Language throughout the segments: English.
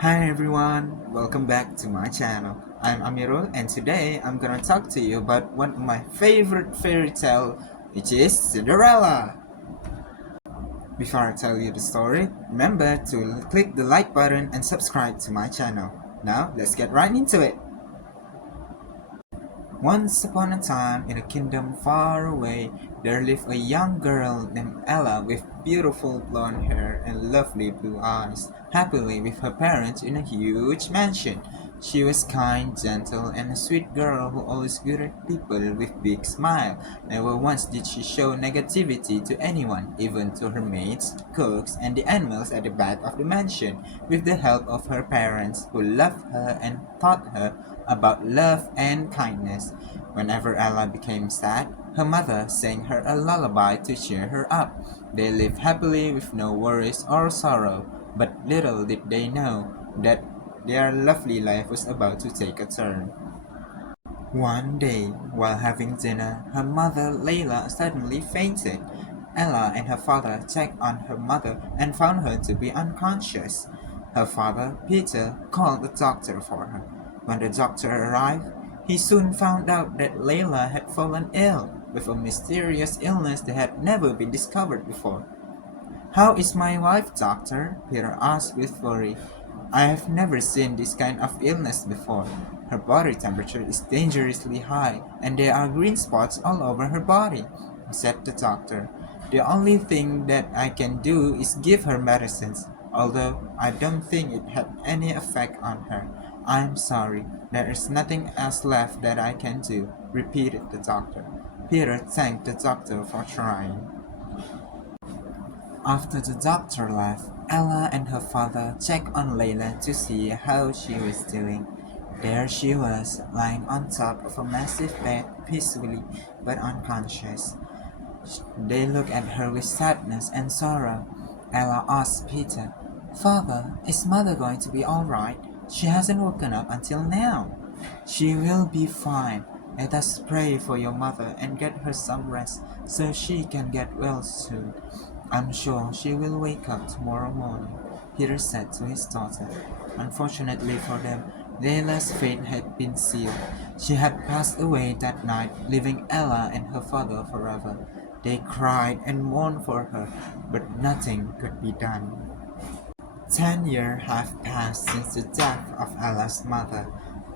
Hi everyone, welcome back to my channel. I'm Amirul and today I'm gonna talk to you about one of my favorite fairy tale, which is Cinderella. Before I tell you the story, remember to click the like button and subscribe to my channel. Now let's get right into it. Once upon a time, in a kingdom far away, there lived a young girl named Ella with beautiful blonde hair and lovely blue eyes, happily with her parents in a huge mansion. She was kind, gentle, and a sweet girl who always greeted people with big smile. Never once did she show negativity to anyone, even to her maids, cooks, and the animals at the back of the mansion, with the help of her parents, who loved her and taught her about love and kindness. Whenever Ella became sad, her mother sang her a lullaby to cheer her up. They lived happily with no worries or sorrow, but little did they know that their lovely life was about to take a turn. One day, while having dinner, her mother Layla suddenly fainted. Ella and her father checked on her mother and found her to be unconscious. Her father, Peter, called the doctor for her. When the doctor arrived, he soon found out that Layla had fallen ill with a mysterious illness that had never been discovered before. "How is my wife, doctor?" Peter asked with worry. "I have never seen this kind of illness before. Her body temperature is dangerously high, and there are green spots all over her body," said the doctor. "The only thing that I can do is give her medicines, although I don't think it had any effect on her. I'm sorry, there is nothing else left that I can do," repeated the doctor. Peter thanked the doctor for trying. After the doctor left, Ella and her father checked on Layla to see how she was doing. There she was, lying on top of a massive bed, peacefully but unconscious. They looked at her with sadness and sorrow. Ella asked Peter, "Father, is Mother going to be all right? She hasn't woken up until now." "She will be fine. Let us pray for your mother and get her some rest so she can get well soon. I'm sure she will wake up tomorrow morning," Peter said to his daughter. Unfortunately for them, Layla's fate had been sealed. She had passed away that night, leaving Ella and her father forever. They cried and mourned for her, but nothing could be done. 10 years have passed since the death of Ella's mother.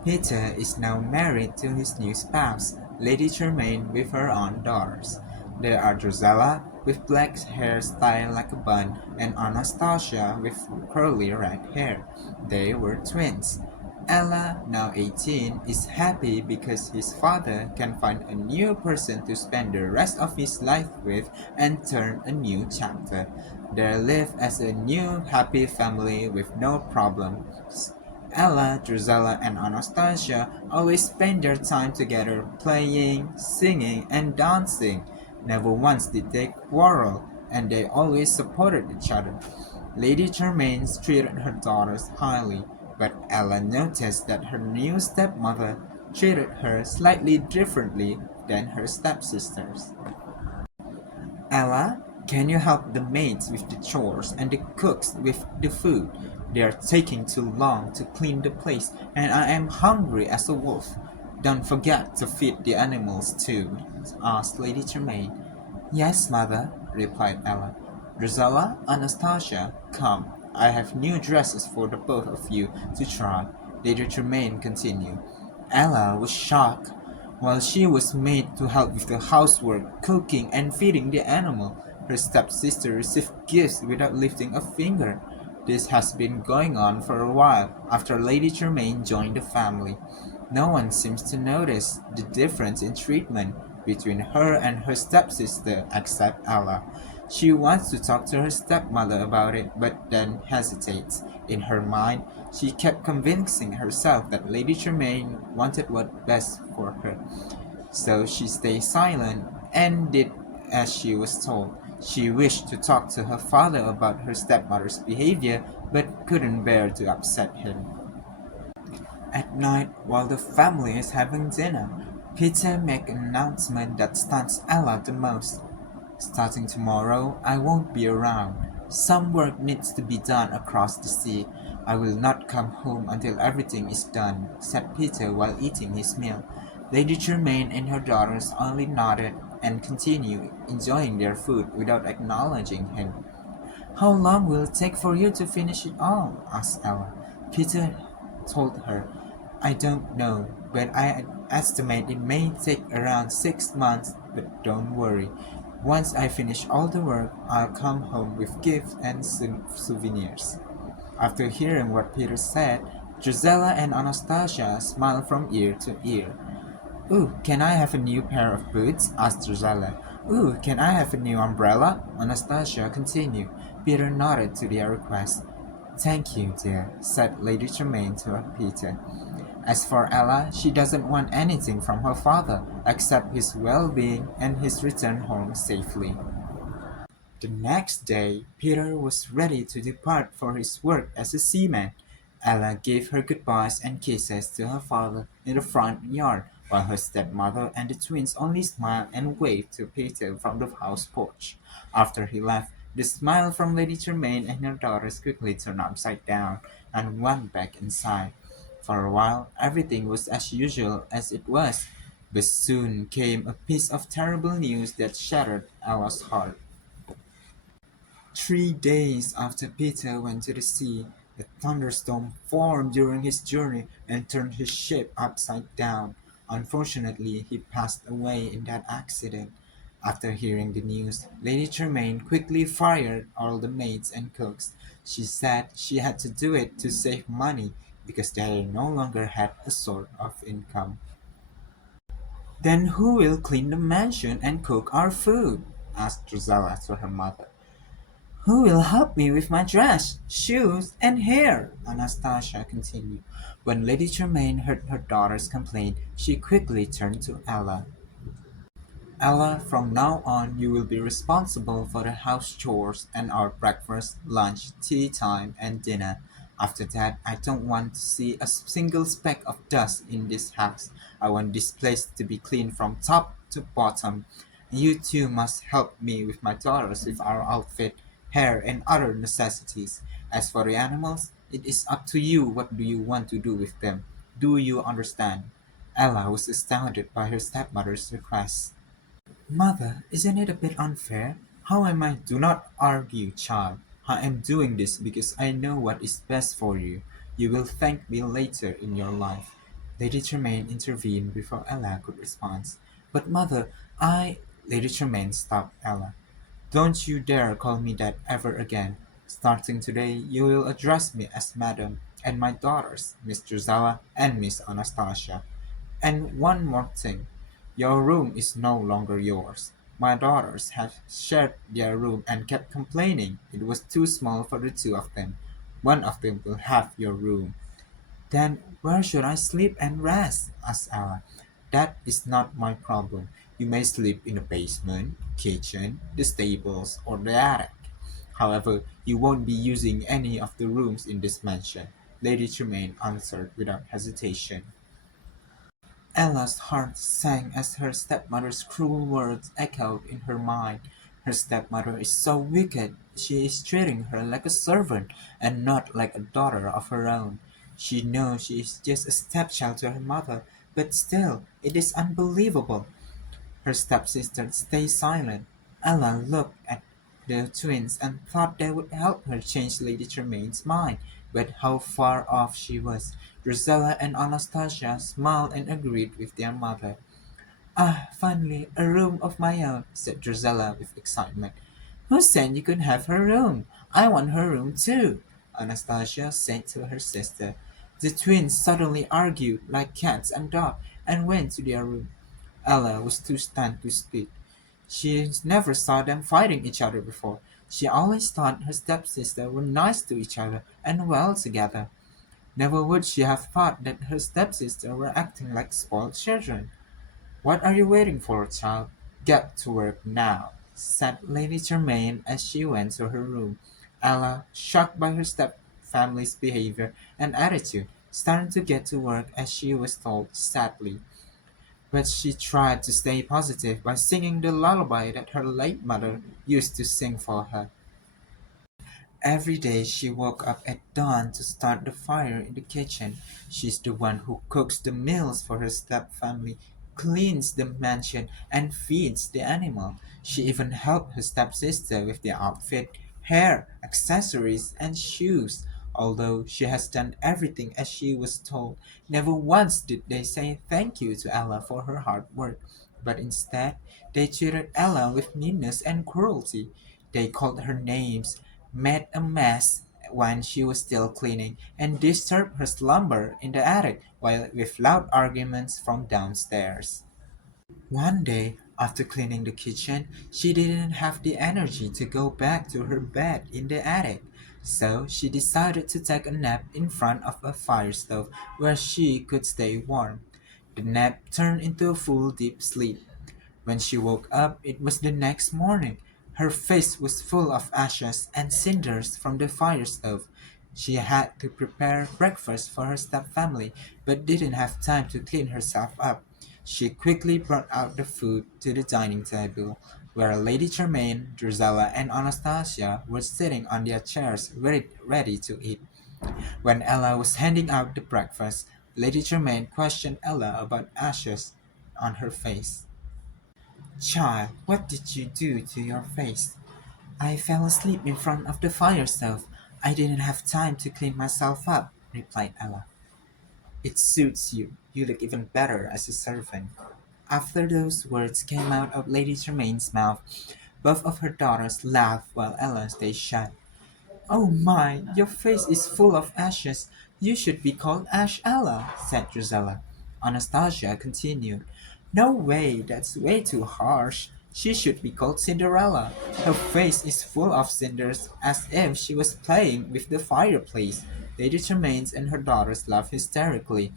Peter is now married to his new spouse, Lady Tremaine, with her own daughters. There are Drusilla, with black hair styled like a bun, and Anastasia, with curly red hair. They were twins. Ella, now 18, is happy because his father can find a new person to spend the rest of his life with and turn a new chapter. They live as a new happy family with no problems. Ella, Drusilla, and Anastasia always spend their time together playing, singing, and dancing. Never once did they quarrel, and they always supported each other. Lady Germain treated her daughters highly, but Ella noticed that her new stepmother treated her slightly differently than her stepsisters. "Ella, can you help the maids with the chores and the cooks with the food? They are taking too long to clean the place, and I am hungry as a wolf. Don't forget to feed the animals too," asked Lady Tremaine. "Yes, mother," replied Ella. "Drusilla, Anastasia, come. I have new dresses for the both of you to try," Lady Tremaine continued. Ella was shocked. While she was made to help with the housework, cooking, and feeding the animal, her stepsister received gifts without lifting a finger. This has been going on for a while after Lady Tremaine joined the family. No one seems to notice the difference in treatment between her and her stepsister except Ella. She wants to talk to her stepmother about it, but then hesitates. In her mind, she kept convincing herself that Lady Tremaine wanted what best for her. So she stayed silent and did as she was told. She wished to talk to her father about her stepmother's behavior, but couldn't bear to upset him. At night, while the family is having dinner, Peter makes an announcement that stuns Ella the most. "Starting tomorrow, I won't be around. Some work needs to be done across the sea. I will not come home until everything is done, said Peter while eating his meal. Lady Tremaine and her daughters only nodded and continued enjoying their food without acknowledging him. How long will it take for you to finish it all? Asked Ella. Peter told her, I don't know, but I estimate it may take around 6 months, but don't worry. Once I finish all the work, I'll come home with gifts and souvenirs. After hearing what Peter said, Drusilla and Anastasia smiled from ear to ear. Ooh, can I have a new pair of boots? Asked Rosella. Ooh, can I have a new umbrella? Anastasia continued. Peter nodded to their request. Thank you, dear, said Lady Tremaine to Peter. As for Ella, she doesn't want anything from her father except his well-being and his return home safely. The next day, Peter was ready to depart for his work as a seaman. Ella gave her goodbyes and kisses to her father in the front yard, while her stepmother and the twins only smiled and waved to Peter from the house porch. After he left, the smile from Lady Tremaine and her daughters quickly turned upside down and went back inside. For a while, everything was as usual as it was, but soon came a piece of terrible news that shattered Ella's heart. 3 days after Peter went to the sea, a thunderstorm formed during his journey and turned his ship upside down. Unfortunately, he passed away in that accident. After hearing the news, Lady Tremaine quickly fired all the maids and cooks. She said she had to do it to save money because they no longer had a sort of income. Then who will clean the mansion and cook our food? Asked Rosella to her mother. Who will help me with my dress, shoes, and hair? Anastasia continued. When Lady Tremaine heard her daughter's complaint, she quickly turned to Ella. Ella, from now on you will be responsible for the house chores and our breakfast, lunch, tea time, and dinner. After that, I don't want to see a single speck of dust in this house. I want this place to be clean from top to bottom. You two must help me with my daughters with our outfit, hair, and other necessities. As for the animals, it is up to you what do you want to do with them. Do you understand? Ella was astounded by her stepmother's request. Mother, isn't it a bit unfair? How am I? Do not argue, child. I am doing this because I know what is best for you. You will thank me later in your life. Lady Tremaine intervened before Ella could respond. But mother, I... Lady Tremaine stopped Ella. Don't you dare call me that ever again. Starting today, you will address me as Madam, and my daughters, Miss Drusilla and Miss Anastasia. And one more thing. Your room is no longer yours. My daughters have shared their room and kept complaining it was too small for the two of them. One of them will have your room. Then where should I sleep and rest? Asked Ella. That is not my problem. You may sleep in the basement, kitchen, the stables, or the attic. However, you won't be using any of the rooms in this mansion, Lady Tremaine answered without hesitation. Ella's heart sank as her stepmother's cruel words echoed in her mind. Her stepmother is so wicked. She is treating her like a servant and not like a daughter of her own. She knows she is just a stepchild to her mother, but still, it is unbelievable. Her stepsister stayed silent. Ella looked at the twins and thought they would help her change Lady Tremaine's mind, but how far off she was. Rosella and Anastasia smiled and agreed with their mother. Ah, finally, a room of my own, said Drusilla with excitement. Who said you could have her room? I want her room too, Anastasia said to her sister. The twins suddenly argued like cats and dogs and went to their room. Ella was too stunned to speak. She never saw them fighting each other before. She always thought her stepsister were nice to each other and well together. Never would she have thought that her stepsister were acting like spoiled children. What are you waiting for, child? Get to work now, said Lady Tremaine as she went to her room. Ella, shocked by her stepfamily's behavior and attitude, started to get to work as she was told sadly. But she tried to stay positive by singing the lullaby that her late mother used to sing for her. Every day she woke up at dawn to start the fire in the kitchen. She's the one who cooks the meals for her stepfamily, cleans the mansion, and feeds the animal. She even helped her stepsister with the outfit, hair, accessories, and shoes. Although she has done everything as she was told, never once did they say thank you to Ella for her hard work. But instead, they treated Ella with meanness and cruelty. They called her names, made a mess when she was still cleaning, and disturbed her slumber in the attic while with loud arguments from downstairs. One day, after cleaning the kitchen, she didn't have the energy to go back to her bed in the attic. So she decided to take a nap in front of a fire stove where she could stay warm. The nap turned into a full deep sleep. When she woke up, it was the next morning. Her face was full of ashes and cinders from the fire stove. She had to prepare breakfast for her stepfamily, but didn't have time to clean herself up. She quickly brought out the food to the dining table, where Lady Tremaine, Drusilla, and Anastasia were sitting on their chairs ready to eat. When Ella was handing out the breakfast, Lady Tremaine questioned Ella about ashes on her face. Child, what did you do to your face? I fell asleep in front of the fire stove. I didn't have time to clean myself up, replied Ella. It suits you. You look even better as a servant. After those words came out of Lady Tremaine's mouth, both of her daughters laughed while Ella stayed shut. Oh my, your face is full of ashes. You should be called Ash Ella, said Drusilla. Anastasia continued. No way, that's way too harsh. She should be called Cinderella. Her face is full of cinders, as if she was playing with the fireplace. Lady Tremaine and her daughters laughed hysterically,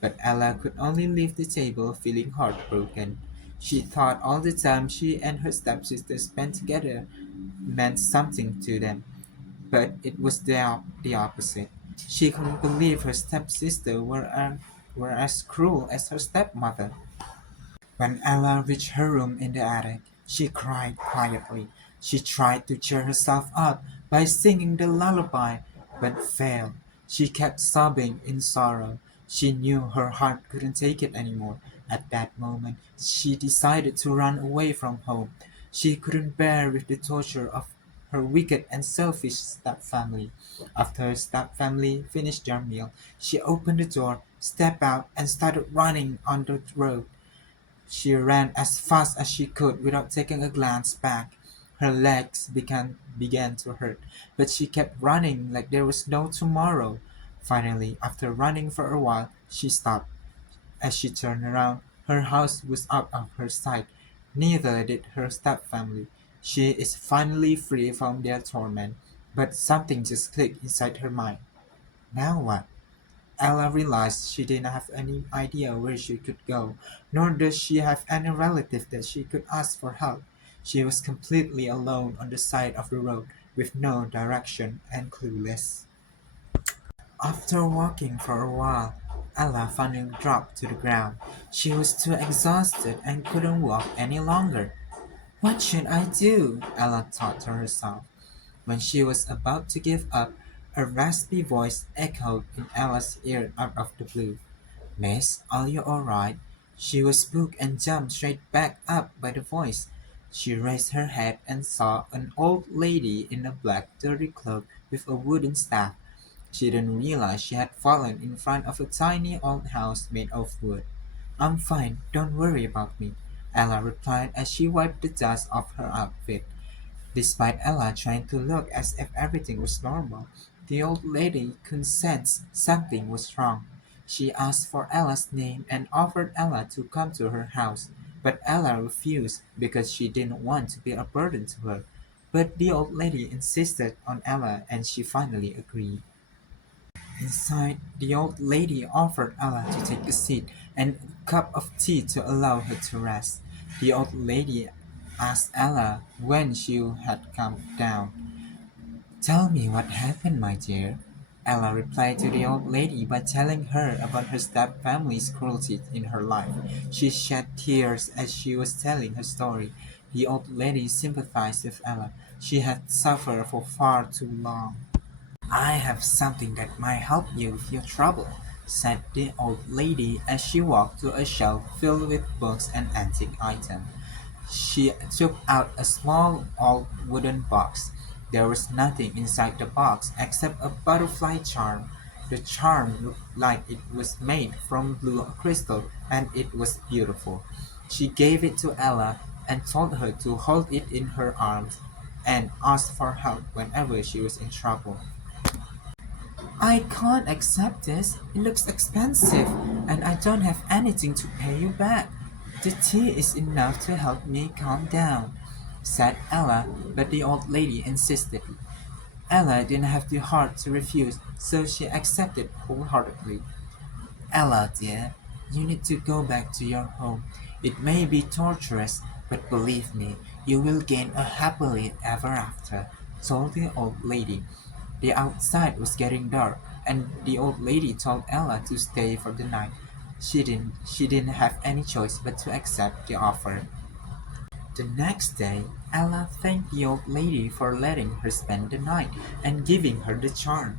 but Ella could only leave the table feeling heartbroken. She thought all the time she and her stepsister spent together meant something to them. But it was the opposite. She couldn't believe her stepsister were as cruel as her stepmother. When Ella reached her room in the attic, she cried quietly. She tried to cheer herself up by singing the lullaby, but failed. She kept sobbing in sorrow. She knew her heart couldn't take it anymore. At that moment, she decided to run away from home. She couldn't bear with the torture of her wicked and selfish stepfamily. After her stepfamily finished their meal, she opened the door, stepped out, and started running on the road. She ran as fast as she could without taking a glance back. Her legs began to hurt, but she kept running like there was no tomorrow. Finally, after running for a while, she stopped. As she turned around, her house was out of her sight. Neither did her stepfamily. She is finally free from their torment. But something just clicked inside her mind. Now what? Ella realized she didn't have any idea where she could go, nor does she have any relative that she could ask for help. She was completely alone on the side of the road, with no direction and clueless. After walking for a while, Ella finally dropped to the ground. She was too exhausted and couldn't walk any longer. What should I do? Ella thought to herself. When she was about to give up, a raspy voice echoed in Ella's ear out of the blue. Miss, are you all right? She was spooked and jumped straight back up by the voice. She raised her head and saw an old lady in a black dirty cloak with a wooden staff. She didn't realize she had fallen in front of a tiny old house made of wood. I'm fine, don't worry about me, Ella replied as she wiped the dust off her outfit. Despite Ella trying to look as if everything was normal, the old lady could sense something was wrong. She asked for Ella's name and offered Ella to come to her house, but Ella refused because she didn't want to be a burden to her. But the old lady insisted on Ella and she finally agreed. Inside, the old lady offered Ella to take a seat and a cup of tea to allow her to rest. The old lady asked Ella when she had calmed down. Tell me what happened, my dear. Ella replied to the old lady by telling her about her stepfamily's cruelty in her life. She shed tears as she was telling her story. The old lady sympathized with Ella. She had suffered for far too long. "I have something that might help you with your trouble," said the old lady as she walked to a shelf filled with books and antique items. She took out a small old wooden box. There was nothing inside the box except a butterfly charm. The charm looked like it was made from blue crystal, and it was beautiful. She gave it to Ella and told her to hold it in her arms and ask for help whenever she was in trouble. "I can't accept this. It looks expensive, and I don't have anything to pay you back. The tea is enough to help me calm down," said Ella, but the old lady insisted. Ella didn't have the heart to refuse, so she accepted wholeheartedly. "Ella, dear, you need to go back to your home. It may be torturous, but believe me, you will gain a happily ever after," told the old lady. The outside was getting dark, and the old lady told Ella to stay for the night. She didn't have any choice but to accept the offer. The next day, Ella thanked the old lady for letting her spend the night and giving her the charm.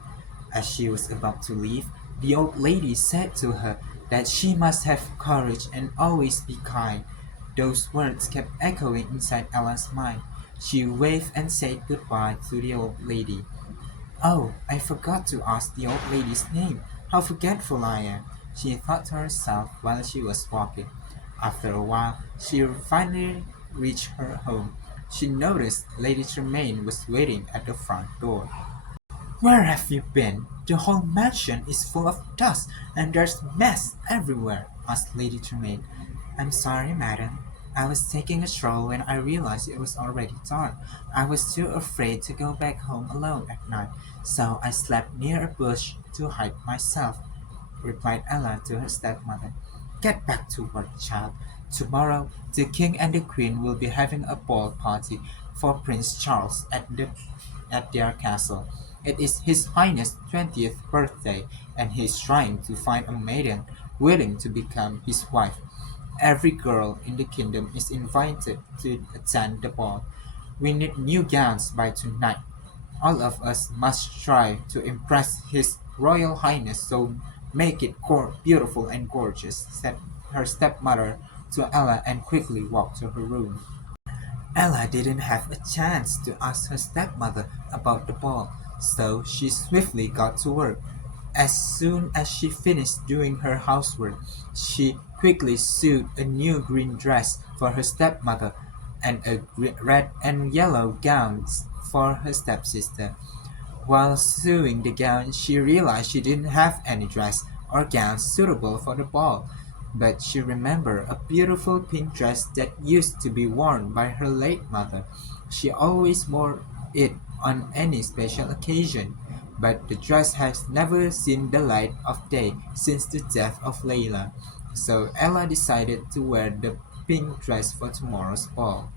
As she was about to leave, the old lady said to her that she must have courage and always be kind. Those words kept echoing inside Ella's mind. She waved and said goodbye to the old lady. "Oh, I forgot to ask the old lady's name. How forgetful I am," she thought to herself while she was walking. After a while, she finally reached her home. She noticed Lady Tremaine was waiting at the front door. "Where have you been? The whole mansion is full of dust, and there's mess everywhere," asked Lady Tremaine. "I'm sorry, madam. I was taking a stroll when I realized it was already dark. I was too afraid to go back home alone at night, so I slept near a bush to hide myself," replied Ella to her stepmother. "Get back to work, child. Tomorrow the king and the queen will be having a ball party for Prince Charles at their castle. It is His Highness' 20th birthday, and he is trying to find a maiden willing to become his wife. Every girl in the kingdom is invited to attend the ball. We need new gowns by tonight. All of us must try to impress His Royal Highness, so make it beautiful and gorgeous," said her stepmother to Ella and quickly walked to her room. Ella didn't have a chance to ask her stepmother about the ball, so she swiftly got to work. As soon as she finished doing her housework, she quickly sewed a new green dress for her stepmother and a red and yellow gown for her stepsister. While sewing the gown, she realized she didn't have any dress or gown suitable for the ball, but she remembered a beautiful pink dress that used to be worn by her late mother. She always wore it on any special occasion, but the dress has never seen the light of day since the death of Layla. So Ella decided to wear the pink dress for tomorrow's ball.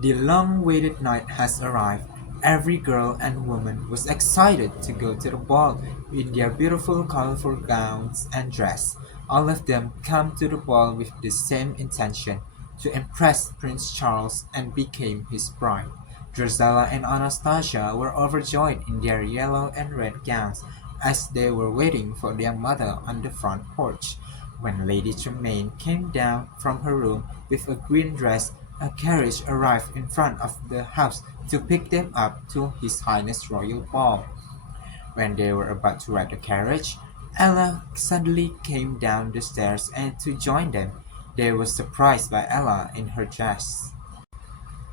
The long-awaited night has arrived. Every girl and woman was excited to go to the ball in their beautiful colorful gowns and dress. All of them come to the ball with the same intention, to impress Prince Charles and become his bride. Drusilla and Anastasia were overjoyed in their yellow and red gowns as they were waiting for their mother on the front porch. When Lady Tremaine came down from her room with a green dress, a carriage arrived in front of the house to pick them up to His Highness' royal ball. When they were about to ride the carriage, Ella suddenly came down the stairs and to join them. They were surprised by Ella in her dress.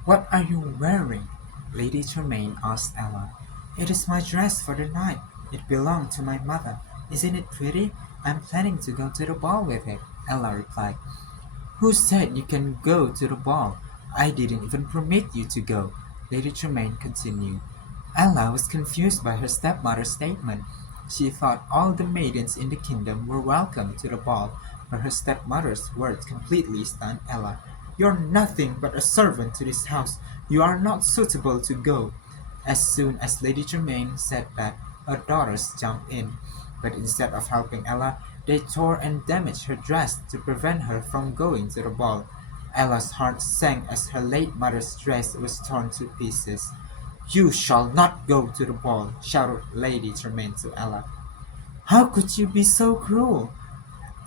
"What are you wearing?" Lady Tremaine asked Ella. "It is my dress for the night. It belonged to my mother. Isn't it pretty? I'm planning to go to the ball with it," Ella replied. "Who said you can go to the ball? I didn't even permit you to go," Lady Tremaine continued. Ella was confused by her stepmother's statement. She thought all the maidens in the kingdom were welcome to the ball, but her stepmother's words completely stunned Ella. "You're nothing but a servant to this house. You are not suitable to go." As soon as Lady Tremaine said that, her daughters jumped in, but instead of helping Ella, they tore and damaged her dress to prevent her from going to the ball. Ella's heart sank as her late mother's dress was torn to pieces. "You shall not go to the ball," shouted Lady Tremaine to Ella. "How could you be so cruel?"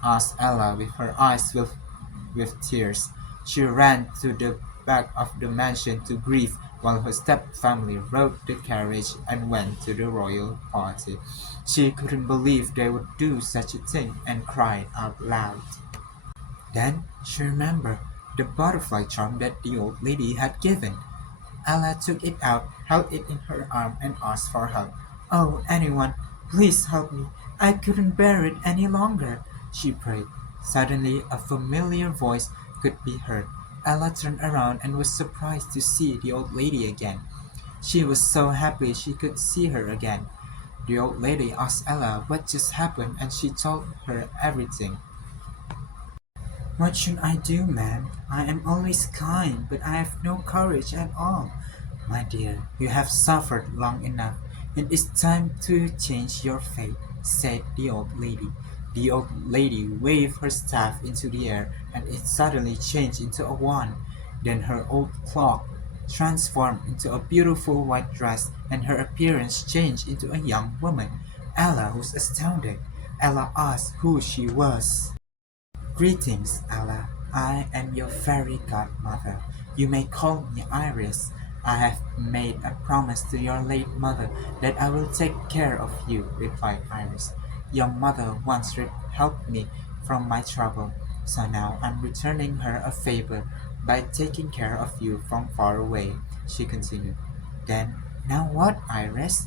asked Ella with her eyes filled with tears. She ran to the back of the mansion to grieve while her step-family rode the carriage and went to the royal party. She couldn't believe they would do such a thing and cried out loud. Then she remembered the butterfly charm that the old lady had given. Ella took it out, held it in her arm, and asked for help. "Oh, anyone, please help me. I couldn't bear it any longer," she prayed. Suddenly, a familiar voice could be heard. Ella turned around and was surprised to see the old lady again. She was so happy she could see her again. The old lady asked Ella what just happened, and she told her everything. "What should I do, ma'am? I am always kind, but I have no courage at all." "My dear, you have suffered long enough. It is time to change your fate," said the old lady. The old lady waved her staff into the air, and it suddenly changed into a wand. Then her old cloak transformed into a beautiful white dress, and her appearance changed into a young woman. Ella was astounded. Ella asked who she was. "Greetings, Ella. I am your fairy godmother. You may call me Iris. I have made a promise to your late mother that I will take care of you," replied Iris. "Your mother once helped me from my trouble, so now I'm returning her a favor by taking care of you from far away," she continued. "Then, now what, Iris?"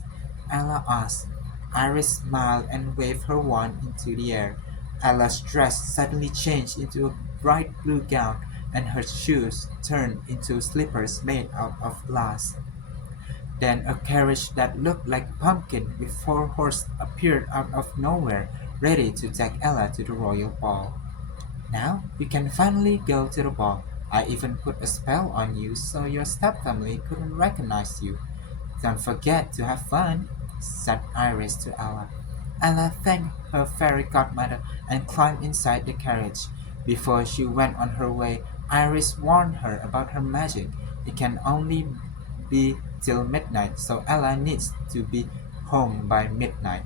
Ella asked. Iris smiled and waved her wand into the air. Ella's dress suddenly changed into a bright blue gown, and her shoes turned into slippers made out of glass. Then a carriage that looked like a pumpkin with four horses appeared out of nowhere, ready to take Ella to the royal ball. "Now you can finally go to the ball. I even put a spell on you so your stepfamily couldn't recognize you. Don't forget to have fun," said Iris to Ella. Ella thanked her fairy godmother and climbed inside the carriage. Before she went on her way, Iris warned her about her magic. It can only be till midnight, so Ella needs to be home by midnight.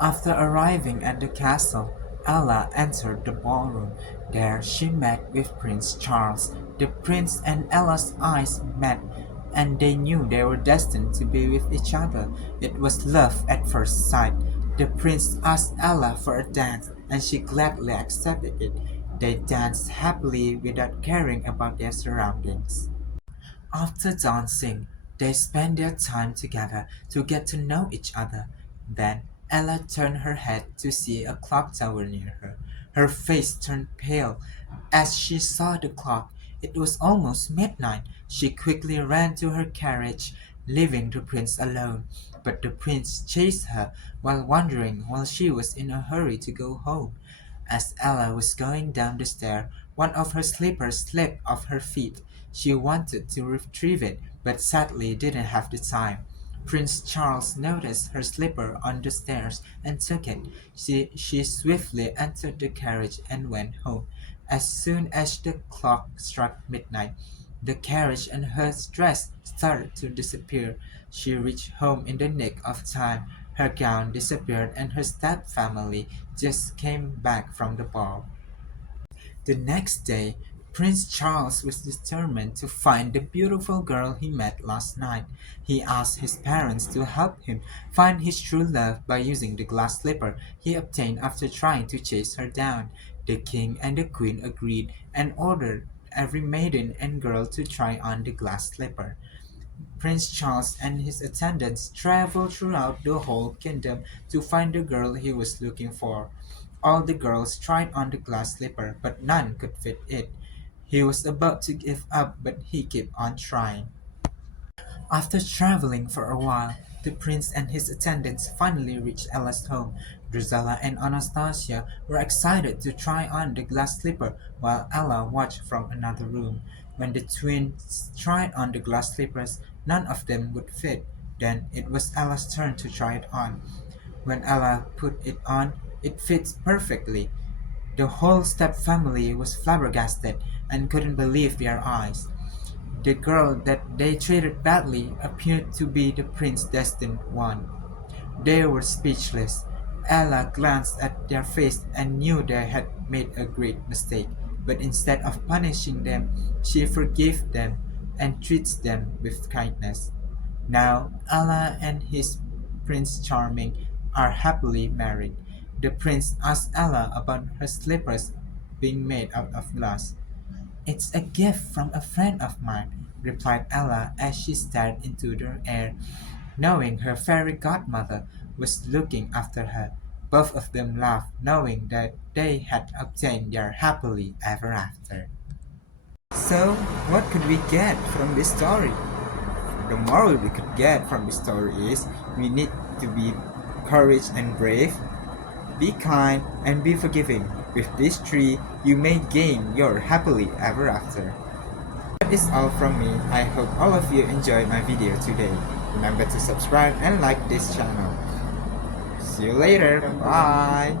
After arriving at the castle, Ella entered the ballroom. There she met with Prince Charles. The prince and Ella's eyes met, and they knew they were destined to be with each other. It was love at first sight. The prince asked Ella for a dance, and she gladly accepted it. They danced happily without caring about their surroundings. After dancing, they spent their time together to get to know each other. Then Ella turned her head to see a clock tower near her. Her face turned pale as she saw the clock. It was almost midnight. She quickly ran to her carriage, leaving the prince alone. But the prince chased her while she was in a hurry to go home. As Ella was going down the stair, one of her slippers slipped off her feet. She wanted to retrieve it, but sadly didn't have the time. Prince Charles noticed her slipper on the stairs and took it. She swiftly entered the carriage and went home. As soon as the clock struck midnight, the carriage and her dress started to disappear. She reached home in the nick of time. Her gown disappeared and her step-family just came back from the ball. The next day, Prince Charles was determined to find the beautiful girl he met last night. He asked his parents to help him find his true love by using the glass slipper he obtained after trying to chase her down. The king and the queen agreed and ordered every maiden and girl to try on the glass slipper. Prince Charles and his attendants traveled throughout the whole kingdom to find the girl he was looking for. All the girls tried on the glass slipper, but none could fit it. He was about to give up, but he kept on trying. After traveling for a while, the prince and his attendants finally reached Ella's home. Drusilla and Anastasia were excited to try on the glass slipper while Ella watched from another room. When the twins tried on the glass slippers, none of them would fit. Then it was Ella's turn to try it on. When Ella put it on, it fits perfectly. The whole step family was flabbergasted. and couldn't believe their eyes. The girl that they treated badly appeared to be the prince's destined one. They were speechless. Ella glanced at their face and knew they had made a great mistake, but instead of punishing them, she forgave them and treats them with kindness. Now, Ella and his Prince Charming are happily married. The prince asked Ella about her slippers being made out of glass. "It's a gift from a friend of mine," replied Ella as she stared into the air, knowing her fairy godmother was looking after her. Both of them laughed, knowing that they had obtained their happily ever after. So, what could we get from this story? The moral we could get from this story is we need to be courage and brave, be kind, and be forgiving. With these three, you may gain your happily ever after. That is all from me. I hope all of you enjoyed my video today. Remember to subscribe and like this channel. See you later. Bye.